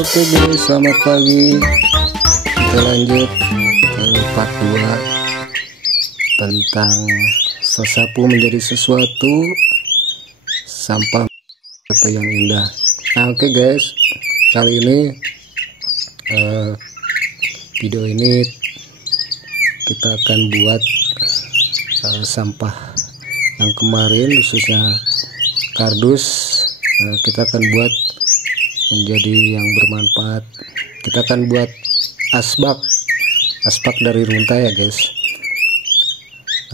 Oke guys, selamat pagi. Kita lanjut ke part 2 tentang sesapu menjadi sesuatu, sampah atau yang indah. Nah, oke guys, kali ini video ini kita akan buat sampah yang kemarin, khususnya kardus. Kita akan buat menjadi yang bermanfaat. Kita akan buat asbak dari runta ya guys.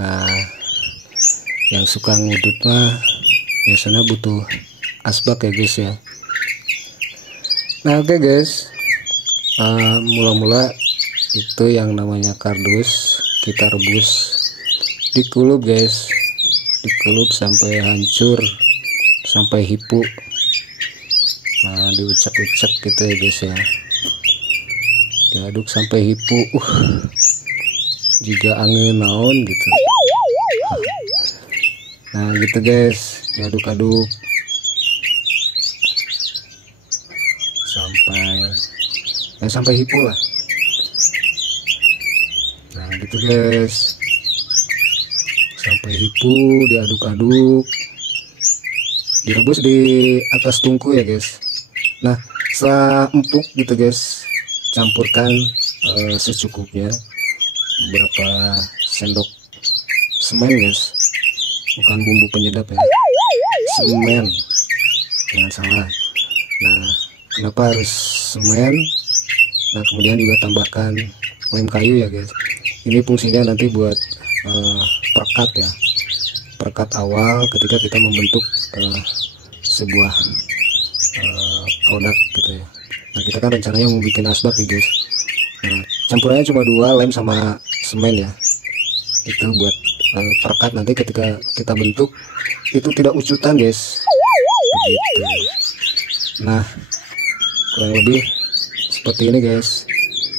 Nah, yang suka ngudut mah biasanya butuh asbak ya guys ya. Nah oke guys, mula-mula itu yang namanya kardus kita rebus, dikulub guys, dikulub sampai hancur, sampai hipu. Nah, diucek-ucek gitu ya guys ya, diaduk sampai hipu. Jika angin naon gitu. Nah gitu guys, diaduk-aduk sampai hipu lah. Nah gitu guys, sampai hipu, diaduk-aduk, direbus di atas tungku ya guys. Nah setelah empuk gitu guys, campurkan secukupnya, beberapa sendok semen guys, bukan bumbu penyedap ya, semen, jangan salah. Nah kenapa harus semen? Nah kemudian juga tambahkan lem kayu ya guys. Ini fungsinya nanti buat perekat ya, perekat awal ketika kita membentuk sebuah produk gitu ya. Nah kita kan rencananya mau bikin asbak ya guys. Nah, campurannya cuma 2, lem sama semen ya, itu buat perekat nanti ketika kita bentuk itu tidak ucutan guys begitu. Nah kurang lebih seperti ini guys.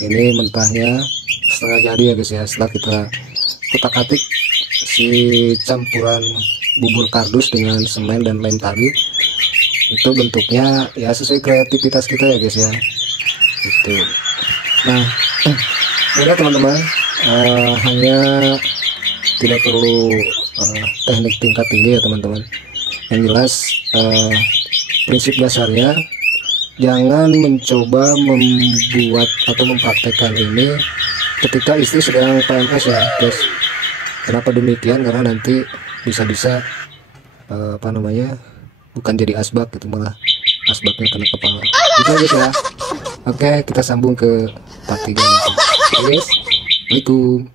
Ini mentahnya setengah jadi ya guys ya. Setelah kita kutak-atik si campuran bubur kardus dengan semen dan lem tadi, itu bentuknya ya sesuai kreativitas kita ya guys ya, itu. Nah udah teman-teman, hanya tidak perlu teknik tingkat tinggi ya teman-teman. Yang jelas prinsip dasarnya, jangan mencoba membuat atau mempraktekkan ini ketika istri sedang PMS ya guys. Kenapa demikian? Karena nanti bisa-bisa bukan jadi asbak gitu, malah asbaknya kena kepala gitu guys ya. Oke, kita sambung ke part 3 nanti. Guys, assalamualaikum.